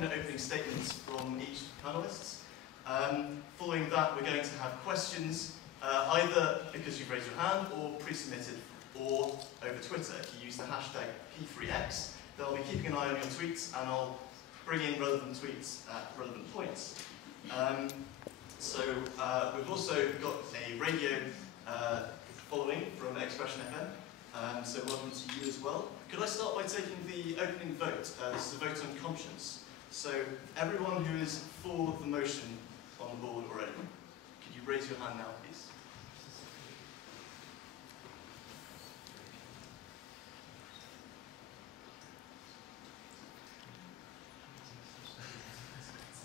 5-minute opening statements from each panelists. Following that, we're going to have questions, either because you've raised your hand or pre-submitted, or over Twitter if you use the hashtag P3X. They'll be keeping an eye on your tweets, and I'll bring in relevant tweets at relevant points. We've also got a radio following from Expression FM, so welcome to you as well. Could I start by taking the opening vote? This is a vote on conscience. So everyone who is for the motion on the board already, could you raise your hand now, please?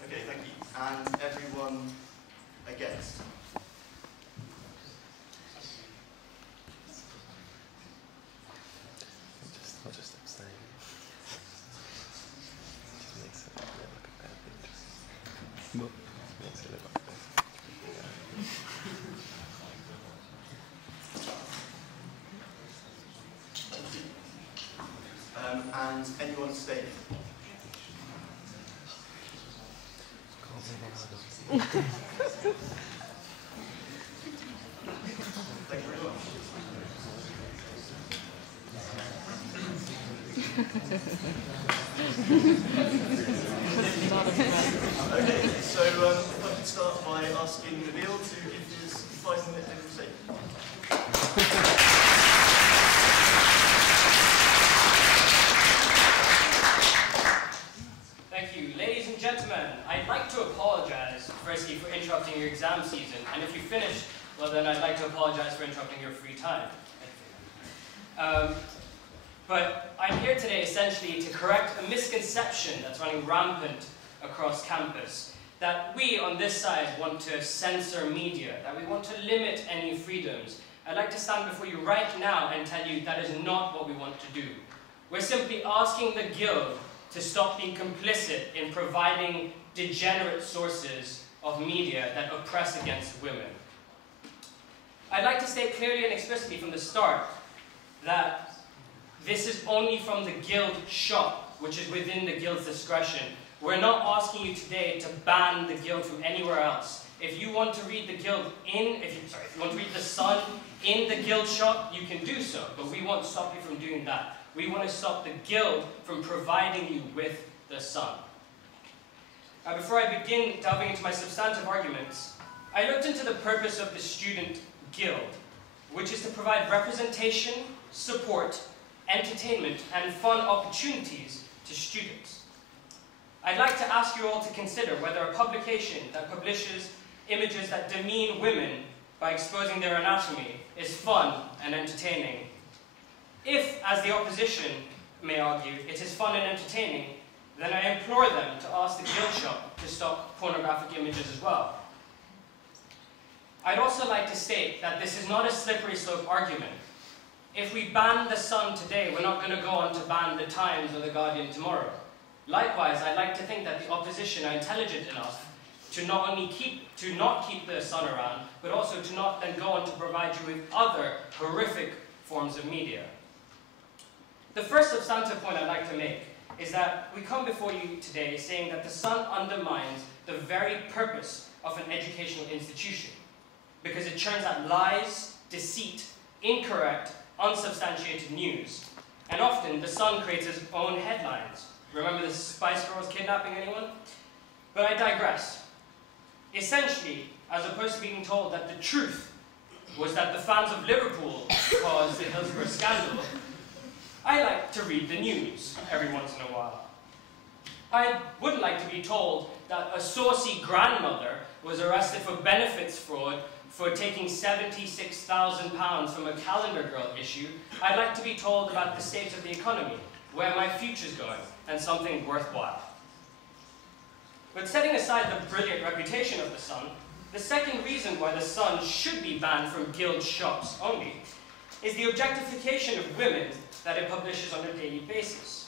Okay, thank you. And everyone against? I'll just abstain. Just makes it look like a bad thing. Makes it look like a bad thing. And anyone staying? Thank you very much. Okay, so if I could start by asking Nabeel to give his 5-minute opening statement. Thank you. Ladies and gentlemen, I'd like to apologize, firstly, for interrupting your exam season. And if you finish, well then I'd like to apologize for interrupting your free time. But I'm here today essentially to correct a misconception that's running rampant across campus, that we on this side want to censor media, that we want to limit any freedoms. I'd like to stand before you right now and tell you that is not what we want to do. We're simply asking the Guild to stop being complicit in providing degenerate sources of media that oppress against women. I'd like to state clearly and explicitly from the start that this is only from the Guild shop, which is within the Guild's discretion. We're not asking you today to ban the Guild from anywhere else. If you want to read the Guild if you want to read The Sun in the Guild shop, you can do so, but we won't stop you from doing that. We want to stop the Guild from providing you with The Sun. Now, before I begin delving into my substantive arguments, I looked into the purpose of the Student Guild, which is to provide representation, support, entertainment, and fun opportunities to students. I'd like to ask you all to consider whether a publication that publishes images that demean women by exposing their anatomy is fun and entertaining. If, as the opposition may argue, it is fun and entertaining, then I implore them to ask the Guild shop to stop pornographic images as well. I'd also like to state that this is not a slippery slope argument. If we ban The Sun today, we're not going to go on to ban The Times or The Guardian tomorrow. Likewise, I'd like to think that the opposition are intelligent enough to not keep The Sun around, but also to not then go on to provide you with other horrific forms of media. The first substantive point I'd like to make is that we come before you today saying that The Sun undermines the very purpose of an educational institution, because it churns out lies, deceit, incorrect, unsubstantiated news. And often, The Sun creates its own headlines. Remember the Spice Girls kidnapping anyone? But I digress. Essentially, as opposed to being told that the truth was that the fans of Liverpool caused the Hillsborough scandal, I like to read the news every once in a while. I wouldn't like to be told that a saucy grandmother was arrested for benefits fraud for taking £76,000 from a Calendar Girl issue. I'd like to be told about the state of the economy, where my future's going, and something worthwhile. But setting aside the brilliant reputation of The Sun, the second reason why The Sun should be banned from Guild shops only is the objectification of women that it publishes on a daily basis.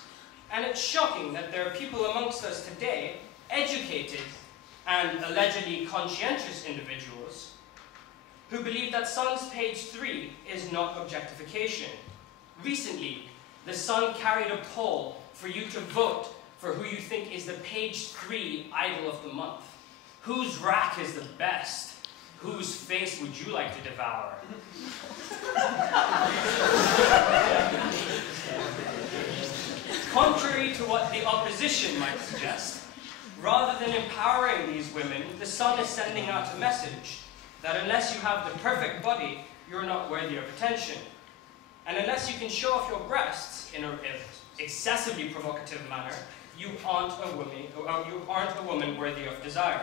And it's shocking that there are people amongst us today, educated and allegedly conscientious individuals, who believe that Sun's page 3 is not objectification. Recently, The Sun carried a poll for you to vote for who you think is the page 3 idol of the month. Whose rack is the best? Whose face would you like to devour? Contrary to what the opposition might suggest, rather than empowering these women, the Sun is sending out a message that unless you have the perfect body, you're not worthy of attention. And unless you can show off your breasts in an excessively provocative manner, you aren't a woman worthy of desire.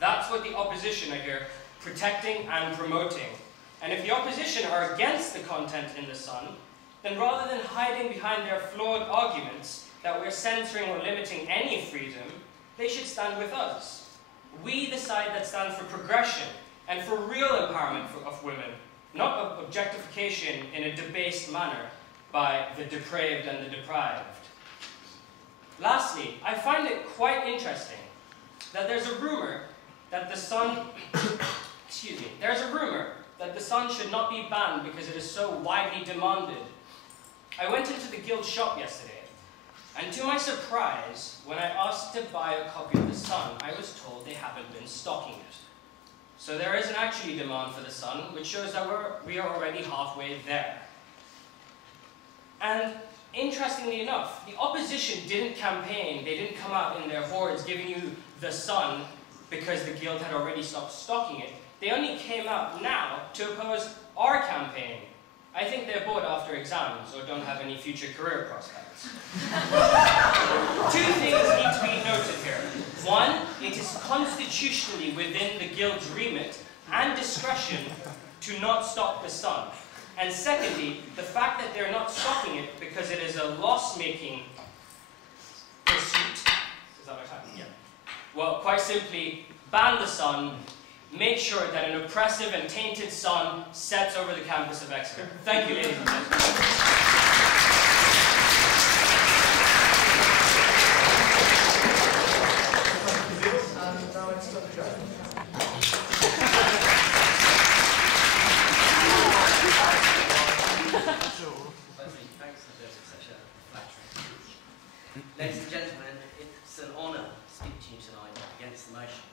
That's what the opposition are here protecting and promoting. And if the opposition are against the content in the Sun, then rather than hiding behind their flawed arguments that we're censoring or limiting any freedom, they should stand with us. We, the side that stands for progression and for real empowerment of women, not objectification in a debased manner by the depraved and the deprived. Lastly, I find it quite interesting that there's a rumor that the Sun, there's a rumor that the Sun should not be banned because it is so widely demanded. I went into the Guild shop yesterday, and to my surprise, when I asked to buy a copy of the Sun, I was told they haven't been stocking it. So there isn't actually demand for the Sun, which shows that we are already halfway there. And interestingly enough, the opposition didn't campaign, they didn't come out in their hordes giving you the Sun because the Guild had already stopped stocking it. They only came out now to oppose our campaign. I think they're bored after exams or don't have any future career prospects. Two things need to be noted here. One, it is constitutionally within the Guild's remit and discretion to not stock the Sun. And secondly, the fact that they're not stocking it because it is a loss-making pursuit. Is that what I'm saying? Yeah. Well, quite simply, ban the Sun. Make sure that an oppressive and tainted sun sets over the campus of Exeter. Thank you, ladies and gentlemen. Ladies and gentlemen, it's an honour to speak to you tonight against the motion.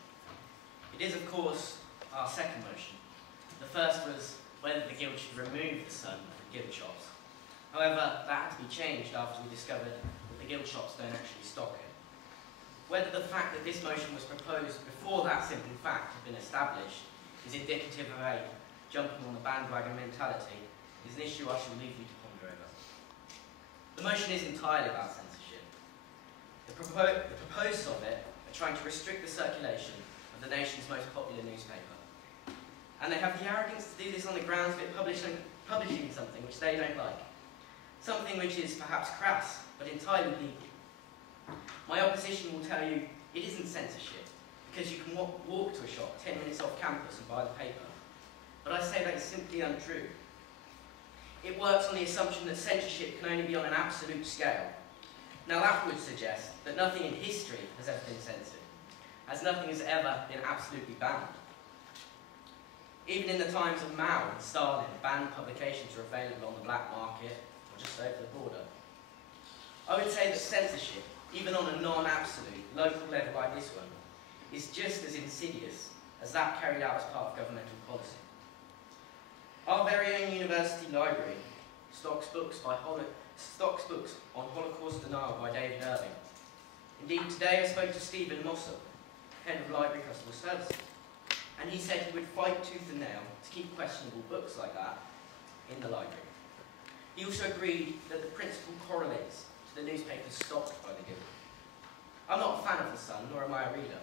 It is, of course, our second motion. The first was whether the Guild should remove the Sun from Guild shops. However, that had to be changed after we discovered that the Guild shops don't actually stock it. Whether the fact that this motion was proposed before that simple fact had been established is indicative of a jumping on the bandwagon mentality is an issue I shall leave you to ponder over. The motion is entirely about censorship. The proposers of it are trying to restrict the circulation of the nation's most popular newspaper. And they have the arrogance to do this on the grounds of it publishing something which they don't like. Something which is perhaps crass, but entirely legal. My opposition will tell you it isn't censorship, because you can walk to a shop 10 minutes off campus and buy the paper. But I say that is simply untrue. It works on the assumption that censorship can only be on an absolute scale. Now that would suggest that nothing in history has ever been censored, as nothing has ever been absolutely banned. Even in the times of Mao and Stalin, banned publications were available on the black market or just over the border. I would say that censorship, even on a non-absolute, local level like this one, is just as insidious as that carried out as part of governmental policy. Our very own university library stocks books on Holocaust denial by David Ebrahim. Indeed, today I spoke to Stephen Mossop, head of library customer services, and he said he would fight tooth and nail to keep questionable books like that in the library. He also agreed that the principle correlates to the newspapers stocked by the Guild. I'm not a fan of the Sun, nor am I a reader.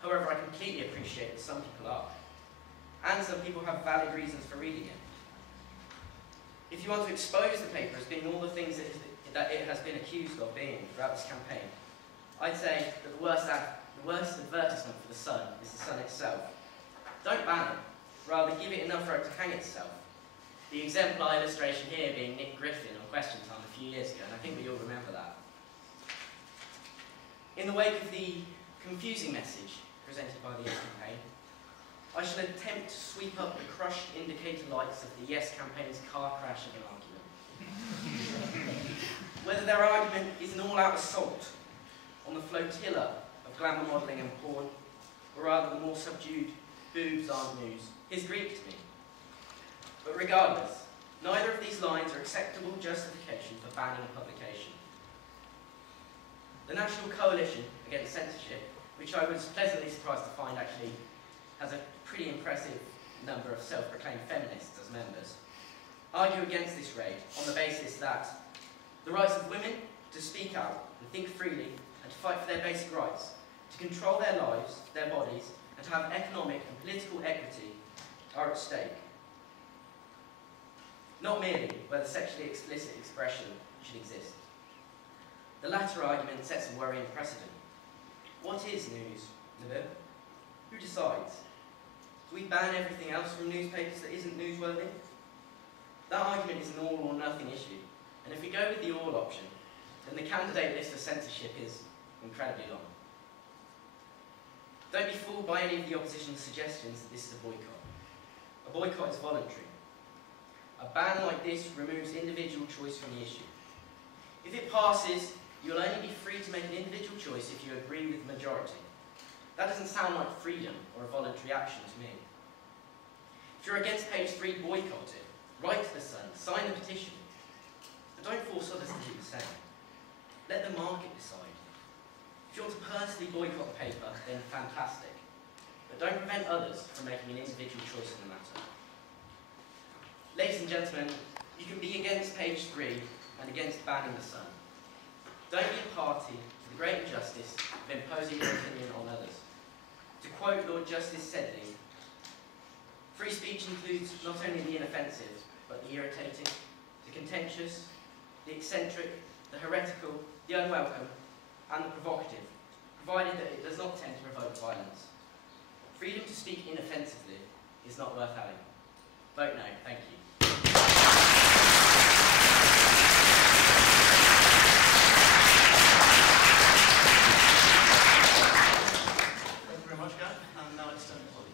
However, I completely appreciate that some people are, and some people have valid reasons for reading it. If you want to expose the paper as being all the things that it has been accused of being throughout this campaign, I'd say that the worst advertisement for the Sun is the Sun itself. Don't ban it, rather give it enough rope to hang itself. The exemplar illustration here being Nick Griffin on Question Time a few years ago, and I think we all remember that. In the wake of the confusing message presented by the Yes campaign, I shall attempt to sweep up the crushed indicator lights of the Yes campaign's car crash of an argument. whether their argument is an all-out assault on the flotilla of glamour modelling and porn, or rather the more subdued boobs aren't news, is Greek to me. But regardless, neither of these lines are acceptable justification for banning a publication. The National Coalition Against Censorship, which I was pleasantly surprised to find actually has a pretty impressive number of self-proclaimed feminists as members, argue against this raid on the basis that the rights of women to speak out and think freely and to fight for their basic rights, to control their lives, their bodies, and to have economic and political equity are at stake. Not merely whether sexually explicit expression should exist. The latter argument sets a worrying precedent. What is news, Nabeel? Who decides? Do we ban everything else from newspapers that isn't newsworthy? That argument is an all or nothing issue, and if we go with the all option, then the candidate list for censorship is incredibly long. Don't be fooled by any of the opposition's suggestions that this is a boycott. A boycott is voluntary. A ban like this removes individual choice from the issue. If it passes, you'll only be free to make an individual choice if you agree with the majority. That doesn't sound like freedom or a voluntary action to me. If you're against page 3, boycott it. Write to the Sun, sign the petition. But don't force others to do the same. Let the market decide. If you want to personally boycott the paper, then fantastic. But don't prevent others from making an individual choice in the matter. Ladies and gentlemen, you can be against page 3 and against banning the Sun. Don't be a party to the great injustice of imposing your opinion on others. To quote Lord Justice Sedley, free speech includes not only the inoffensive, but the irritating, the contentious, the eccentric, the heretical, the unwelcome, and the provocative, provided that it does not tend to provoke violence. Freedom to speak inoffensively is not worth having. Vote no, thank you. Thank you very much, Gareth. And now it's turn to Holly.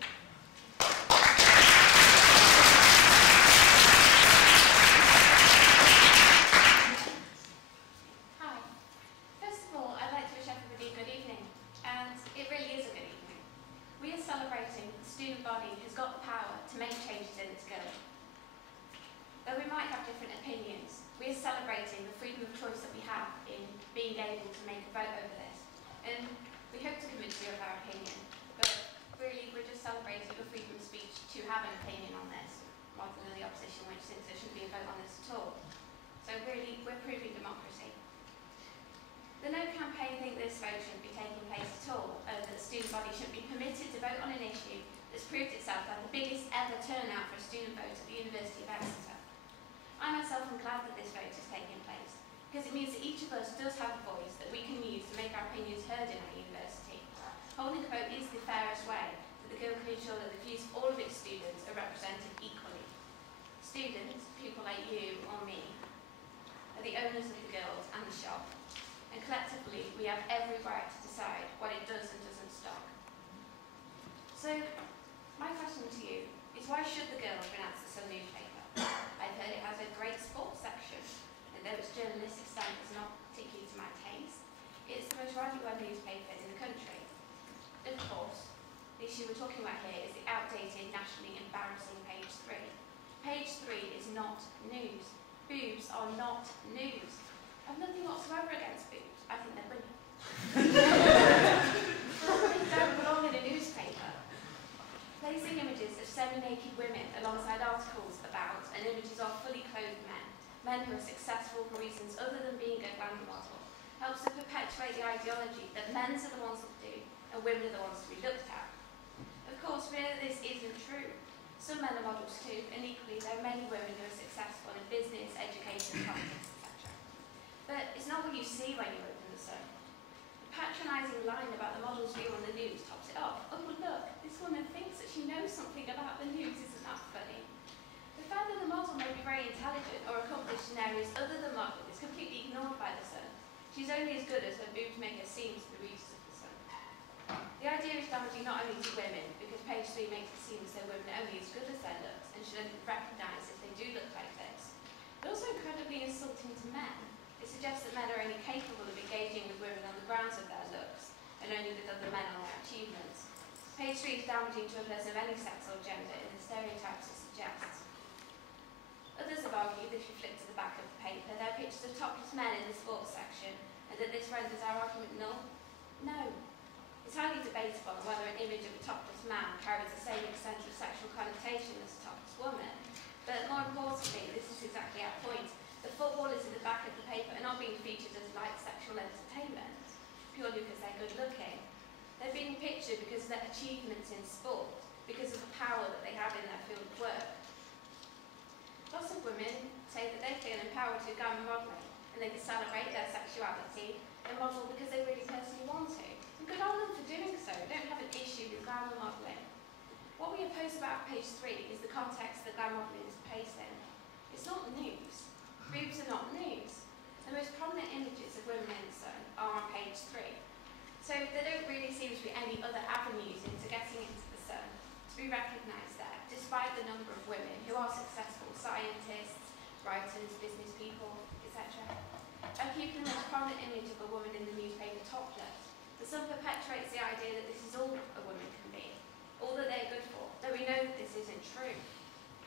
Hi. First of all, I'd like to wish everybody a good evening, and it really is a good evening. We are celebrating the student body who's got the power to make changes in its guild. Though we might have different opinions, we are celebrating the freedom of choice that we have in being able to make a vote over this. And we hope to convince you of our opinion, but really we're just celebrating the freedom of speech to have an opinion on this, rather than the opposition which thinks there shouldn't be a vote on this at all. So really, we're proving democracy. The No campaign think this vote shouldn't be taking place at all, that the student body shouldn't be permitted to vote on an issue that's proved itself like the biggest ever turnout for a student vote at the University of Exeter. I myself am glad that this vote is taking place, because it means that each of us does have a voice that we can use to make our opinions heard in our university. Holding a vote is the fairest way that the Guild can ensure that the views of all of its students are represented equally. Students, people like you or me, are the owners of the Guild and the shop, and collectively we have every right to decide what it does and doesn't stock. So, my question to you is, why should the Guild renounce the Sun newspaper? I've heard it has a great sports section, and though its journalistic style is not particularly to my taste, it's the most widely read newspaper in the country. Of course, the issue we're talking about here is the outdated, nationally embarrassing page 3. Page 3 is not news. Boobs are not news. I've nothing whatsoever against boobs. I think they're brilliant. They don't belong in a newspaper. Placing images of semi-naked women alongside articles about and images of fully clothed men who are successful for reasons other than being a glamour model, helps to perpetuate the ideology that men are the ones that do and women are the ones to be looked at. Of course, we know that this isn't true. Some men are models too, and equally there are many women who are successful in business, education, politics, etc. But it's not what you see when you open the Sun. The patronising line about the model's view on the news tops it off. Oh look, this woman thinks that she knows something about the news, isn't that funny? The fact that the model may be very intelligent or accomplished in areas other than modelling is completely ignored by the Sun. She's only as good as her boobs make her seem to the readers of the Sun. The idea is damaging not only to women, because page 3 makes it seem as though women are only as good as their looks and should only be recognised if they do look like this, but also incredibly insulting to men. It suggests that men are only capable of engaging with women on the grounds of their looks, and only with other men on their achievements. Page 3 is damaging to a person of any sex or gender in the stereotypes it suggests. Others have argued, if you flip to the back of the paper, there are pictures of topless men in the sports section, and that this renders our argument null. No. It's highly debatable whether an image of a topless man carries the same extent of sexual connotation as a topless woman. But more importantly, this is exactly our point. The footballers in the back of the paper are not being featured as light sexual entertainment, purely because they're good looking. They're being pictured because of their achievements in sport, because of the power that they have in their field of work. Lots of women say that they feel empowered to do glamour modelling, and they can celebrate their sexuality and model because they really personally want to. And good on them for doing so. We don't have an issue with glamour modelling. What we oppose about page 3 is the context that glamour modelling is placed in. It's not news. Boobs are not news. The most prominent images of women in the sun are on page 3. So there don't really seem to be any other avenues into getting into the sun to be recognised there, despite the number of women who are successful scientists, writers, business people, etc. And keeping the most prominent image of a woman in the newspaper topless, the sun perpetuates the idea that this is all a woman can be, all that they're good for, though we know that this isn't true.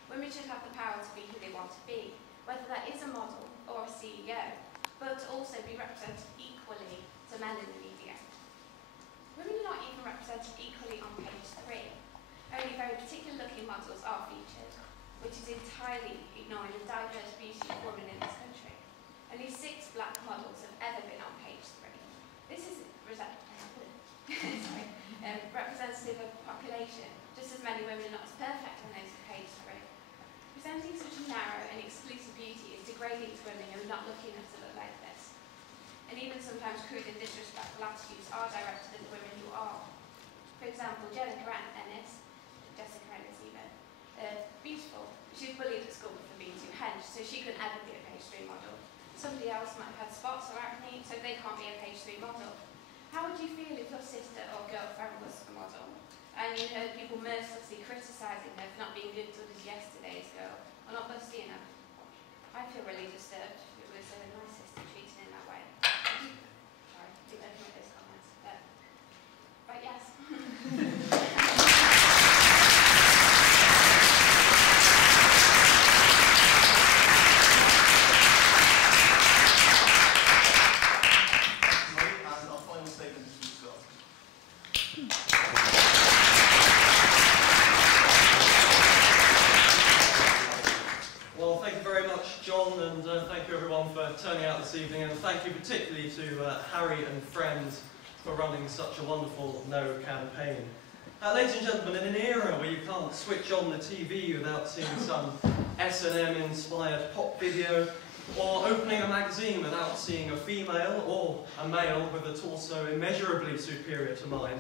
Women should have the power to be who they want to be, whether that is a model or a CEO, but also be represented equally to men in the media. Women are not even represented equally on page 3. Only very particular looking models are featured, which is entirely ignoring the diverse beauty of women in this country. Only 6 black models have ever been on page 3. This is representative of the population, just as many women are not as perfect on those of page 3. Presenting such a narrow and exclusive beauty is degrading to women who are not looking enough to look like this. And even sometimes crude and disrespectful attitudes are directed at the women who are. For example, Jessica Ennis even, beautiful. She was bullied at school for being too hench, so she couldn't ever be a page 3 model. Somebody else might have had spots or acne, so they can't be a page 3 model. How would you feel if your sister or girlfriend was a model, and you heard people mercilessly criticising her for not being good as yesterday's girl, or not busty enough? I'd feel really disturbed if it was my sister treated in that way. Sorry, I think I've made those comments. But yes. Turning out this evening, and thank you particularly to Harry and friends for running such a wonderful No campaign. Ladies and gentlemen, in an era where you can't switch on the TV without seeing some S&M inspired pop video, or opening a magazine without seeing a female or a male with a torso immeasurably superior to mine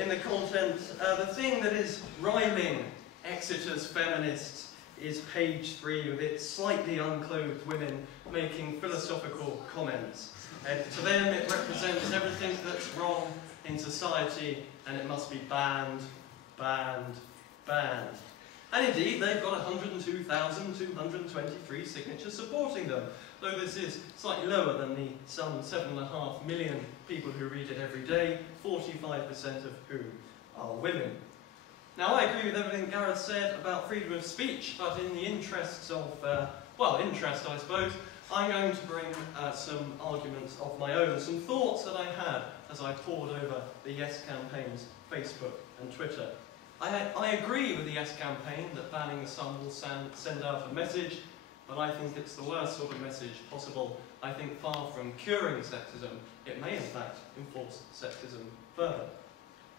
in the content, the thing that is riling Exeter's feminists is page 3 with its slightly unclothed women making philosophical comments. And to them it represents everything that's wrong in society, and it must be banned, banned, banned. And indeed, they've got 102,223 signatures supporting them, though this is slightly lower than the some 7.5 million people who read it every day, 45% of whom are women. Now, I agree with everything Gareth said about freedom of speech, but in the interests of, interest, I suppose, I'm going to bring some arguments of my own, some thoughts that I had as I pored over the Yes campaign's Facebook and Twitter. I agree with the Yes campaign that banning the sun will send out a message, but I think it's the worst sort of message possible. I think far from curing sexism, it may in fact enforce sexism further.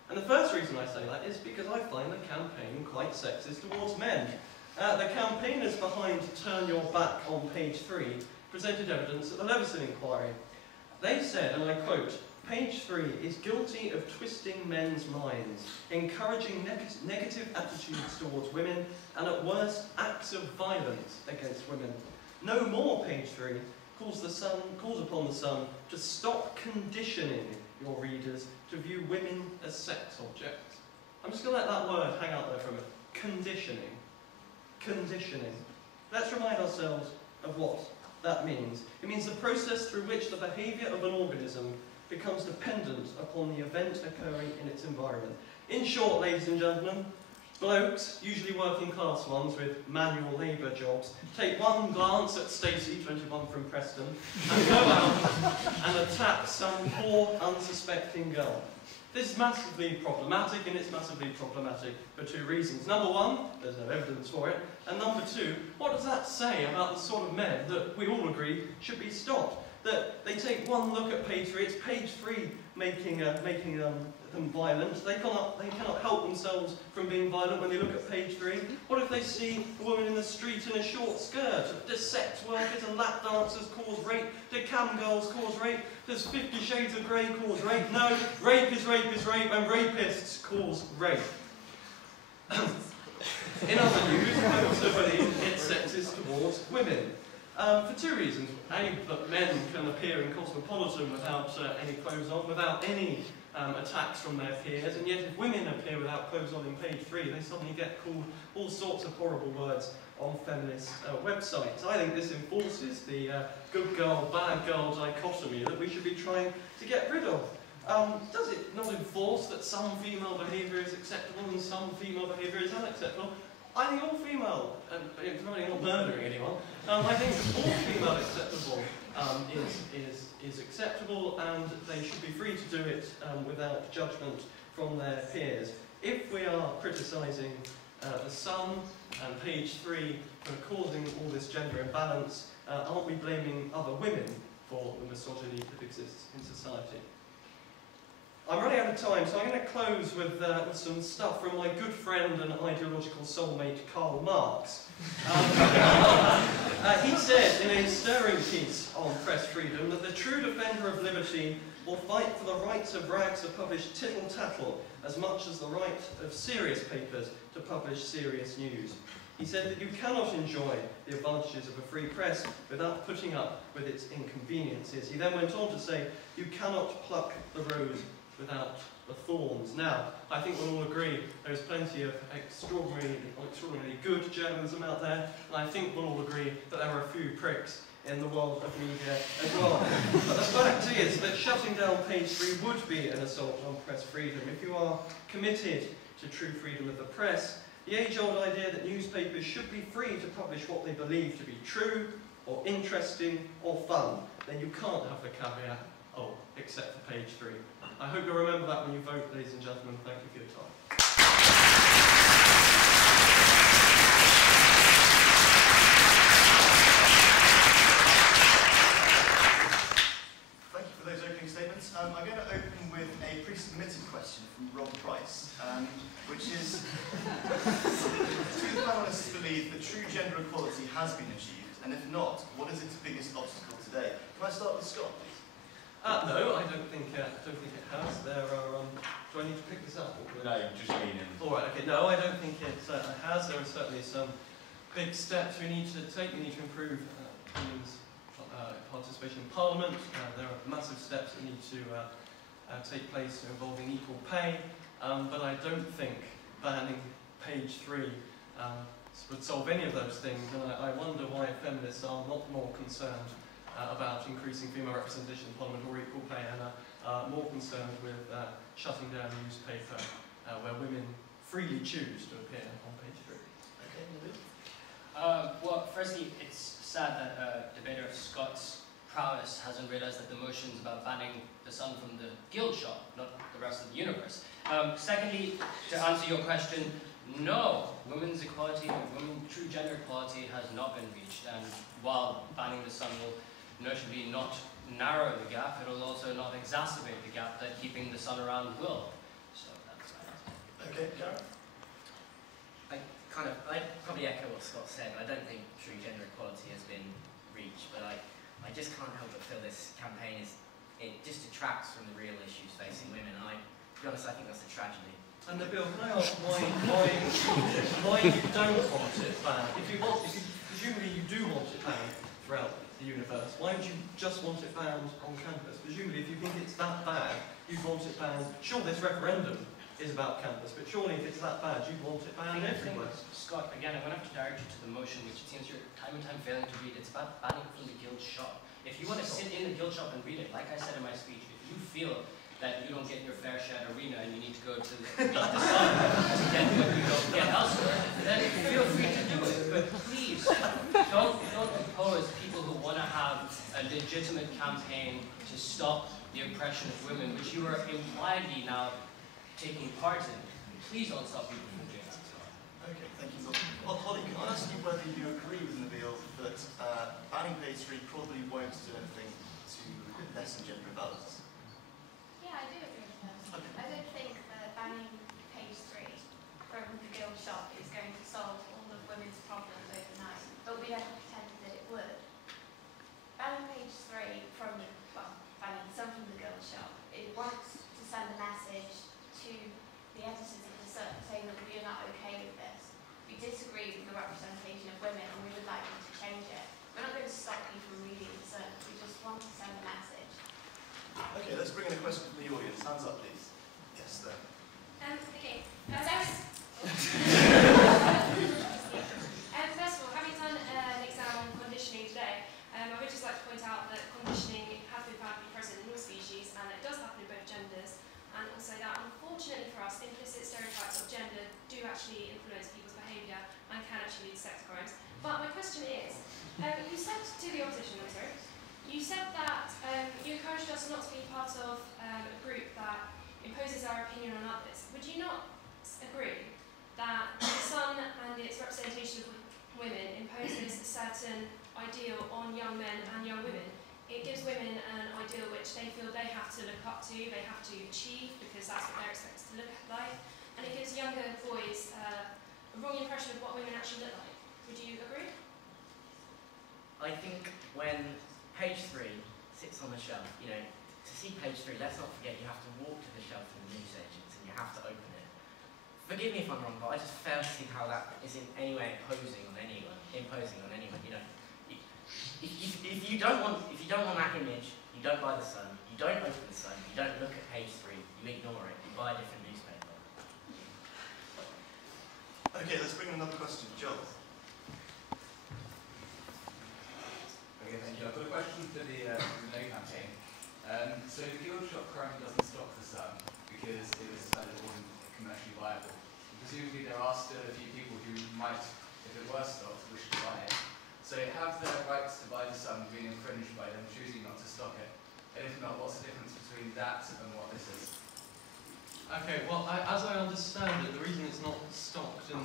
And the first reason I say that is because I find the campaign quite sexist towards men. The campaigners behind Turn Your Back on page 3 presented evidence at the Leveson inquiry. They said, and I quote, "Page 3 is guilty of twisting men's minds, encouraging negative attitudes towards women, and at worst, acts of violence against women. No more, page 3, calls upon the Sun to stop conditioning your readers to view women as sex objects." I'm just going to let that word hang out there for a minute. Conditioning. Conditioning. Let's remind ourselves of what that means. It means the process through which the behaviour of an organism becomes dependent upon the event occurring in its environment. In short, ladies and gentlemen, blokes, usually working class ones with manual labour jobs, take one glance at Stacey, 21 from Preston, and go out and attack some poor, unsuspecting girl. This is massively problematic, and it's massively problematic for two reasons. Number one, there's no evidence for it, and number two, what does that say about the sort of men that we all agree should be stopped? That they take one look at page 3, it's page 3 making them violent. They cannot help themselves from being violent when they look at page 3. What if they see a woman in the street in a short skirt? Does sex workers and lap dancers cause rape? Do cam girls cause rape? Does 50 Shades of Grey cause rape? No, rape is rape is rape, and rapists cause rape. In other news, I also believe it's sexist towards women. For two reasons. A, that men can appear in Cosmopolitan without any clothes on, without any attacks from their peers, and yet if women appear without clothes on in page 3, they suddenly get called all sorts of horrible words on feminist websites. I think this enforces the good girl, bad girl dichotomy that we should be trying to get rid of. Does it not enforce that some female behaviour is acceptable and some female behaviour is unacceptable? I think all female, and it's probably not murdering anyone, I think all female acceptable is acceptable, and they should be free to do it without judgment from their peers. If we are criticising the Sun and page 3 for causing all this gender imbalance, aren't we blaming other women for the misogyny that exists in society? I'm running out of time, so I'm going to close with some stuff from my good friend and ideological soulmate, Karl Marx. He said in a stirring piece on press freedom that the true defender of liberty will fight for the rights of rags to publish tittle-tattle as much as the right of serious papers to publish serious news. He said that you cannot enjoy the advantages of a free press without putting up with its inconveniences. He then went on to say, you cannot pluck the rose without the thorns. Now, I think we'll all agree there's plenty of extraordinarily good journalism out there, and I think we'll all agree that there are a few pricks in the world of media as well. But the fact is that shutting down page 3 would be an assault on press freedom. If you are committed to true freedom of the press, the age-old idea that newspapers should be free to publish what they believe to be true, or interesting, or fun, then you can't have the caveat, oh, except for page 3. I hope you'll remember that when you vote, ladies and gentlemen. Thank you for your time. Thank you for those opening statements. I'm going to open with a pre-submitted question from Rob Price, which is, do the panellists believe that true gender equality has been achieved? And if not, what is its biggest obstacle today? Can I start with Scott, please? No, I don't think it has. There are. Do I need to pick this up? No, just lean in. All right. Okay. No, I don't think it has. There are certainly some big steps we need to take. We need to improve women's participation in Parliament. There are massive steps that need to take place involving equal pay. But I don't think banning page 3 would solve any of those things. And I wonder why feminists are not more concerned about increasing female representation in Parliament or equal pay, and more concerned with shutting down a newspaper where women freely choose to appear on page 3. Okay, Nabeel? Well, firstly, it's sad that a debater of Scott's prowess hasn't realised that the motion's about banning the sun from the guild shop, not the rest of the universe. Secondly, to answer your question, no, women's equality, true gender equality has not been reached, and while banning the sun will notably not narrow the gap, it will also not exacerbate the gap that keeping the sun around will. So that's my answer. Okay, Gareth? I probably echo what Scott said. I don't think true gender equality has been reached, but I just can't help but feel this campaign it just detracts from the real issues facing women. To be honest, I think that's a tragedy. And Nabeel, can I ask why you don't want it banned? Presumably you do want it banned throughout the universe. Why would you just want it banned on campus? Presumably, if you think it's that bad, you'd want it banned. Sure, this referendum is about campus. But surely if it's that bad, you'd want it banned everywhere. Scott, again, I'm going to have to direct you to the motion, which it seems you're time and time failing to read. It's about banning from the guild shop. If you want to sit in the guild shop and read it, like I said in my speech, if you feel that you don't get your fair share arena and you need to go to meet the sun to get what you don't get elsewhere, then feel free to do it. But please, don't oppose people who want to have a legitimate campaign to stop the oppression of women, which you are impliedly now taking part in. Please don't stop people from doing that. Okay, thank you. Well, Holly, can I ask you whether you agree with Nabeel that banning page 3 probably won't do anything to lessen gender imbalance? Yeah, I do agree with that. I don't think that banning page 3 from the guild shop is going to solve all of women's problems overnight, but we don't pretend that it would. Banning page 3 from, well, banning some from the guild shop, it wants to send a message to the editors of the Sun saying that we are not okay with this. We disagree with the representation of women and we would like them to change it. We're not going to stop you from reading the Sun, we just want to send a message. Okay, let's bring in a question from the audience. Hands up, please. Yes, there. Okay. First of all, having done an exam on conditioning today, I would just like to point out that conditioning has been found to be present in all species and it does happen in both genders, and also that unfortunately for us, implicit stereotypes of gender do actually influence people's behaviour and can actually lead to sex crimes. But my question is, you said to the opposition, you said that you encouraged us not to be part of a group that imposes our opinion on others. Would you not agree that the Sun and its representation of women imposes a certain ideal on young men and young women? It gives women an ideal which they feel they have to look up to, they have to achieve, because that's what they're expected to look like. And it gives younger boys a wrong impression of what women actually look like. Would you agree? I think when page 3 sits on the shelf, you know, to see page 3, let's not forget you have to walk to the shelf in the newsagents and you have to open it. Forgive me if I'm wrong, but I just fail to see how that is in any way imposing on anyone. You know, if you don't want that image, you don't buy the Sun, you don't open the Sun, you don't look at page 3, you ignore it, you buy a different newspaper. Okay, let's bring in another question. Joel. Okay, thank you. I've got a question for the No campaign. So the guild shop currently doesn't stock the Sun because it was decided it wasn't commercially viable. Presumably there are still a few people who might, if it were stocked, wish to buy it. So have their rights to buy the Sun been infringed by them choosing not to stock it? And if not, what's the difference between that and what this is? Okay, well, as I understand it, the reason it's not stocked in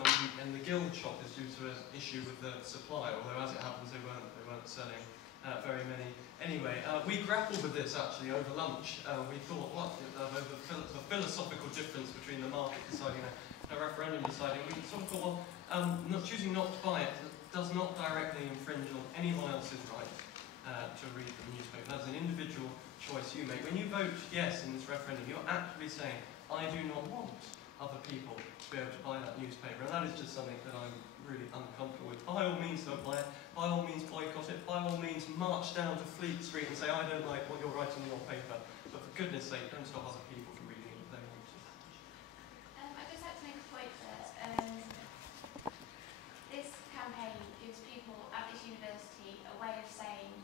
the guild shop is due to an issue with the supply, although as it happens they weren't selling very many. Anyway, we grappled with this actually over lunch. We thought, what, over the philosophical difference between the market deciding a referendum deciding, we sort of thought, well, choosing not to buy it does not directly infringe on anyone else's right to read the newspaper. That's an individual choice you make. When you vote yes in this referendum, you're actually saying, I do not want other people to be able to buy that newspaper, and that is just something that I'm really uncomfortable with. By all means don't buy it, by all means boycott it, by all means march down to Fleet Street and say I don't like what you're writing in your paper, but for goodness sake don't stop other people from reading it if they want to. I'd just like to make a point that this campaign gives people at this university a way of saying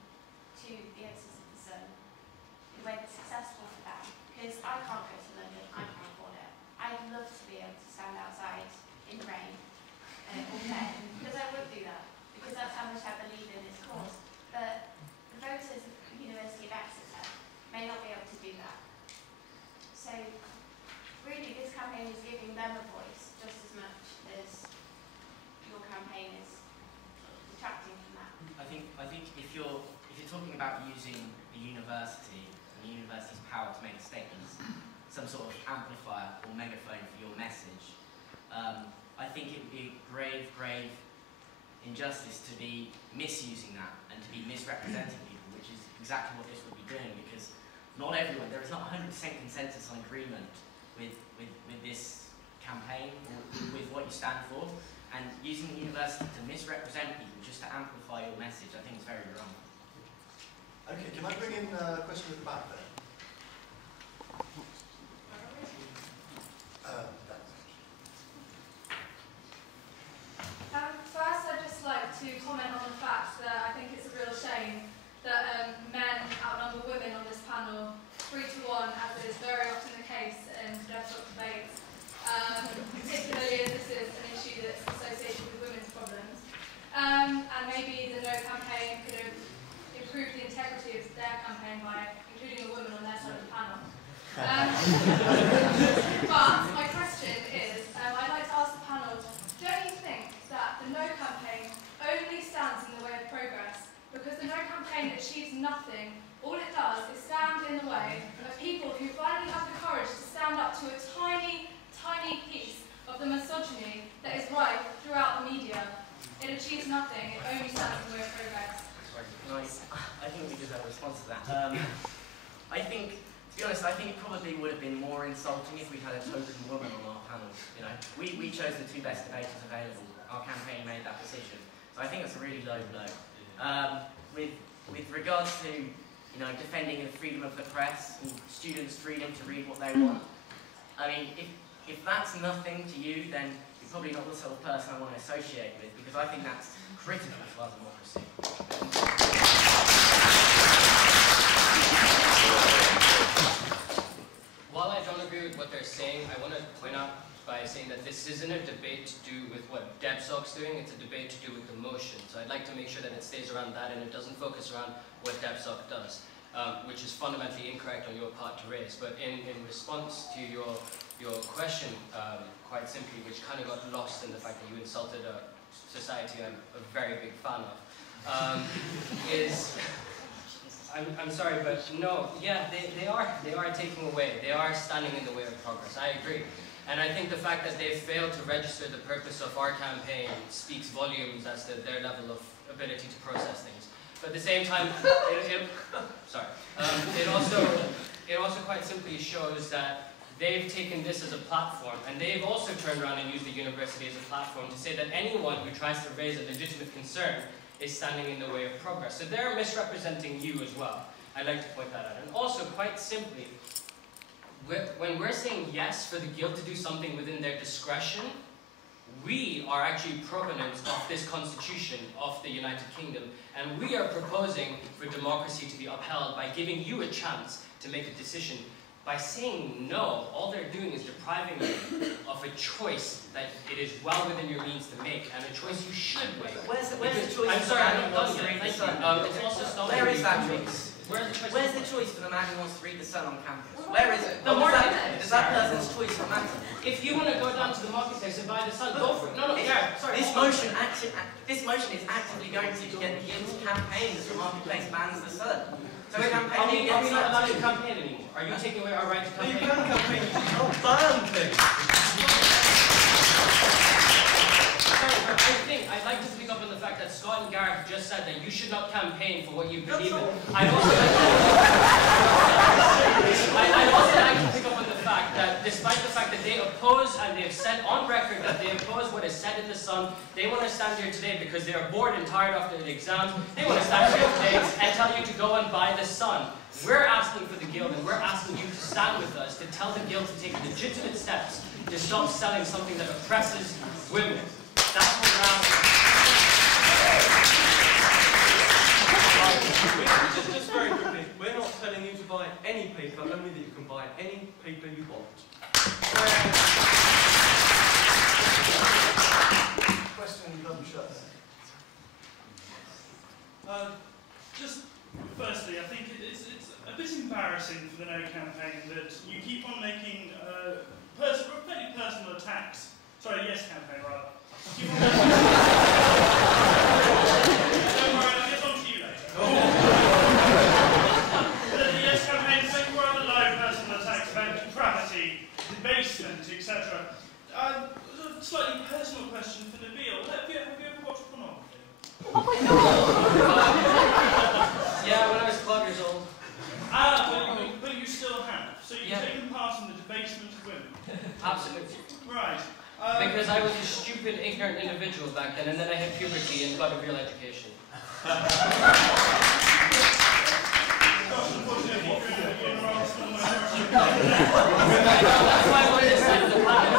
to the editors of the Sun, in a way that's successful for them, because I can't go to London, I can't afford it. I'd love to be able to stand outside in the rain all day, because I would do that, because that's how much I believe in this cause. But the voters of the University of Exeter may not be able to do that. So really this campaign is giving them a voice just as much as your campaign is detracting from that. I think if you're talking about using the university and the university's power to make statements, some sort of amplifier or megaphone for your message, I think it would be grave injustice to be misusing that and to be misrepresenting people, which is exactly what this would be doing, because not everyone, there is not 100% consensus on agreement with this campaign or with what you stand for, and using the university to misrepresent people just to amplify your message, I think is very wrong. Okay, can I bring in a question at the back there? is very often the case in Debsoc debates, particularly as this is an issue that's associated with women's problems. And maybe the No campaign could have improved the integrity of their campaign by including a woman on their side of the panel. But my question is, I'd like to ask the panel, don't you think that the No campaign only stands in the way of progress? Because the No campaign achieves nothing. All it does is stand in the way of people who finally have the courage to stand up to a tiny, tiny piece of the misogyny that is rife throughout the media. It achieves nothing, it only stands in the way of progress. I think we just have a response to that. I think, to be honest, I think it probably would have been more insulting if we had a token woman on our panel. You know, we chose the two best debaters available. Our campaign made that decision. So I think it's a really low blow. With regards to, you know, defending the freedom of the press and students' freedom to read what they want, I mean, if that's nothing to you, then you're probably not the sort of person I want to associate with, because I think that's critical to our democracy. While I don't agree with what they're saying, I want to point out by saying that this isn't a debate to do with what Debsoc's doing, it's a debate to do with the motion. So I'd like to make sure that it stays around that and it doesn't focus around what Debsoc does, which is fundamentally incorrect on your part to raise. But in response to your question, quite simply, which kind of got lost in the fact that you insulted a society I'm a very big fan of, I'm sorry, but no, yeah, they are taking away, they are standing in the way of progress, I agree. And I think the fact that they've failed to register the purpose of our campaign speaks volumes as to their level of ability to process things. But at the same time, it also quite simply shows that they've taken this as a platform, and they've also turned around and used the university as a platform to say that anyone who tries to raise a legitimate concern is standing in the way of progress. So they're misrepresenting you as well. I'd like to point that out. And also, quite simply, when we're saying yes for the guild to do something within their discretion, we are actually proponents of this constitution of the United Kingdom, and we are proposing for democracy to be upheld by giving you a chance to make a decision. By saying no, all they're doing is depriving you of a choice that it is well within your means to make, and a choice you should make. Where's the choice? I'm sorry, I'm not done yet. It's also stopping. Where is that choice? Where's the choice for the man who wants to read the Sun on campus? Where is it? Does that person's choice not matter? If you want to go down to the marketplace and buy the Sun, go for it. No, Gareth, sorry. This motion is actively going to get the guild to campaign that the marketplace bans the Sun. So we're campaigning against that. Are we not allowed to campaign anymore? Are you taking away our right to campaign? You can campaign, you can't ban things. Sorry, but I'd like to pick up on the fact that Scott and Gareth just said that you should not campaign for what you believe in. I'd also like to pick up on the fact that despite the fact that they oppose, and they've said on record that they oppose what is said in the Sun, they want to stand here today because they are bored and tired after the exams. They want to stand here today and tell you to go and buy the Sun. We're asking for the guild, and we're asking you to stand with us to tell the guild to take legitimate steps to stop selling something that oppresses women. That's what we're asking. Just very quickly, we're not telling you to buy any paper, only that you can buy any paper you want. Question in the shirt. Just firstly, I think it's a bit embarrassing for the No campaign that you keep on making fairly personal attacks. Sorry, Yes campaign rather. Don't worry, I'll get on to you later. The Yes campaign is making rather low personal attacks about depravity, debasement, etc. A slightly personal question for Nabeel. Have you ever watched pornography? Oh my god! Yeah, when I was 12 years old. But you still have. So you've taken part in the debasement of women. Absolutely. Right. Because I was a stupid, ignorant individual back then, and then I hit puberty and got a real education. That's why I wanted to send the planet.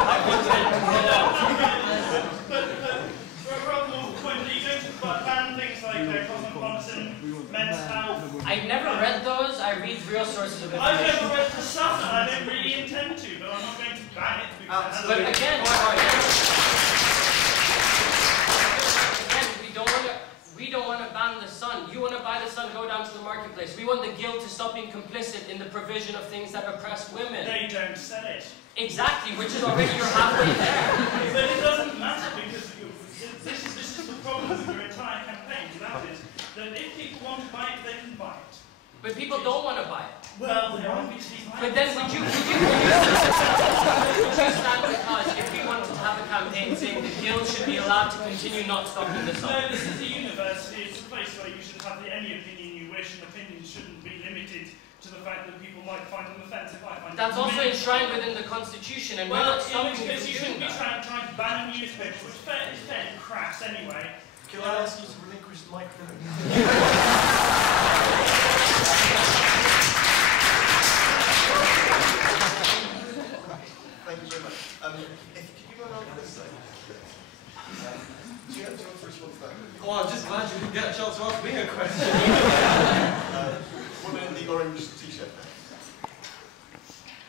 But rather more pointedly, you don't ban things like cosmopolitan, men's health. I've never read those. I read real sources of information. I've never read the stuff, and I Absolutely. But again, we don't want to ban the sun. You want to buy the sun, go down to the marketplace. We want the guild to stop being complicit in the provision of things that oppress women. They don't sell it. Exactly, which is already you're halfway there. But it doesn't matter because this is the problem with your entire campaign. That is that if people want to buy it, they can buy it. But people don't want to buy it. Well, they're obviously buying But then it would you somewhere. stand with us if we wanted to have a campaign saying the guild should be allowed to continue not stocking the sun? No, this is a university. It's a place where you should have any opinion you wish, and opinions shouldn't be limited to the fact that people might find them offensive. I find That's also enshrined within the Constitution, and we're not stopping you from you doing shouldn't be that. trying to ban a newspaper, which is fairly crass anyway. Can I ask you to relinquish the microphone? Thank you very much. Can you run on this side? Do you want to respond to that? Oh, I'm just glad you didn't get a chance to ask me a question. Woman in the orange t-shirt there.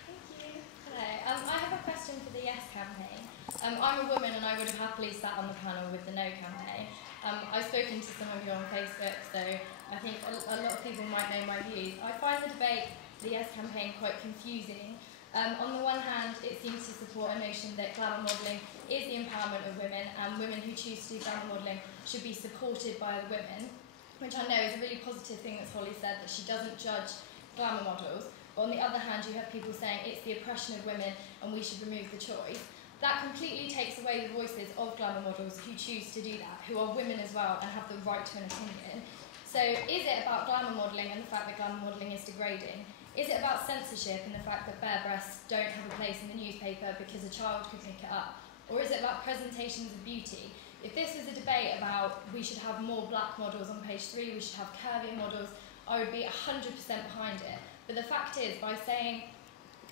Thank you. Hello. I have a question for the Yes campaign. I'm a woman and I would have happily sat on the panel with the No campaign. I've spoken to some of you on Facebook, so I think a lot of people might know my views. I find the debate, the Yes campaign, quite confusing. On the one hand, it seems to support a notion that glamour modelling is the empowerment of women, and women who choose to do glamour modelling should be supported by the women, which I know is a really positive thing that Holly said, that she doesn't judge glamour models. But on the other hand, you have people saying it's the oppression of women and we should remove the choice. That completely takes away the voices of glamour models who choose to do that, who are women as well and have the right to an opinion. So is it about glamour modelling and the fact that glamour modelling is degrading? Is it about censorship and the fact that bare breasts don't have a place in the newspaper because a child could pick it up? Or is it about presentations of beauty? If this was a debate about we should have more black models on page 3, we should have curvy models, I would be 100% behind it. But the fact is, by saying,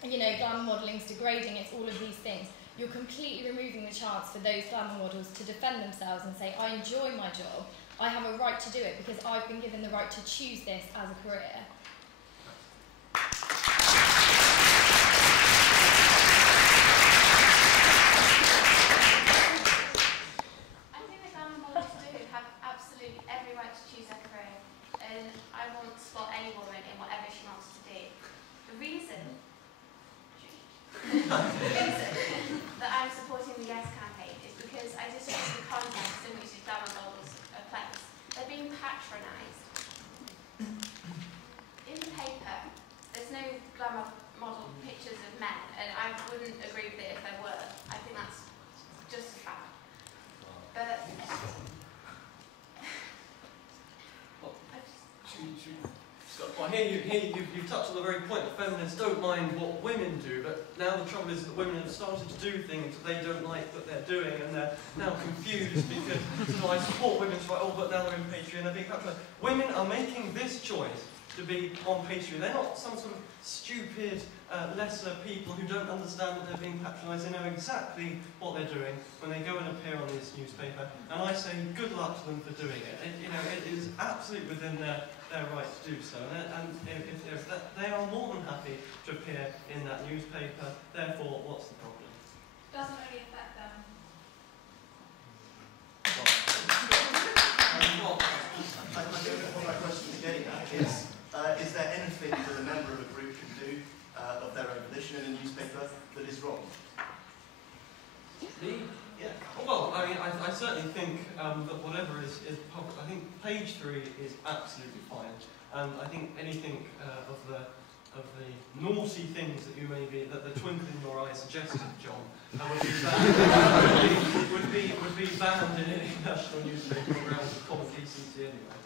you know, glamour modelling is degrading, it's all of these things, you're completely removing the chance for those glamour models to defend themselves and say, I enjoy my job, I have a right to do it because I've been given the right to choose this as a career. I think the glamour models do have absolutely every right to choose their career, and I won't spot any woman in whatever she wants to do. The reason that I'm supporting the Yes campaign is because I distrust the context in which the glamour models are placed. They're being patronised. In the paper, there's no glamour model pictures of men, and I wouldn't agree with it if there were. I think that's just a fact. But Well, you've touched on the very point that feminists don't mind what women do, but now the trouble is that women have started to do things that they don't like that they're doing, and they're now confused because I support women's right, oh, but now they're in page 3 and they're being patronised. Women are making this choice to be on page 3. They're not some sort of stupid, lesser people who don't understand that they're being patronised. They know exactly what they're doing when they go and appear on this newspaper, and I say good luck to them for doing it. It is absolutely within their right to do so, and if they are more than happy to appear in that newspaper, therefore what's the problem? Doesn't really affect them. I think what my question is getting at is there anything that a member of a group can do of their own volition in a newspaper that is wrong? Yeah. Well, I mean, I certainly think that whatever is public, I think page 3 is absolutely fine. I think anything of the naughty things that you maybe, that the twinkle in your eye suggested, John, would be banned in any national newspaper on grounds of common decency anyway.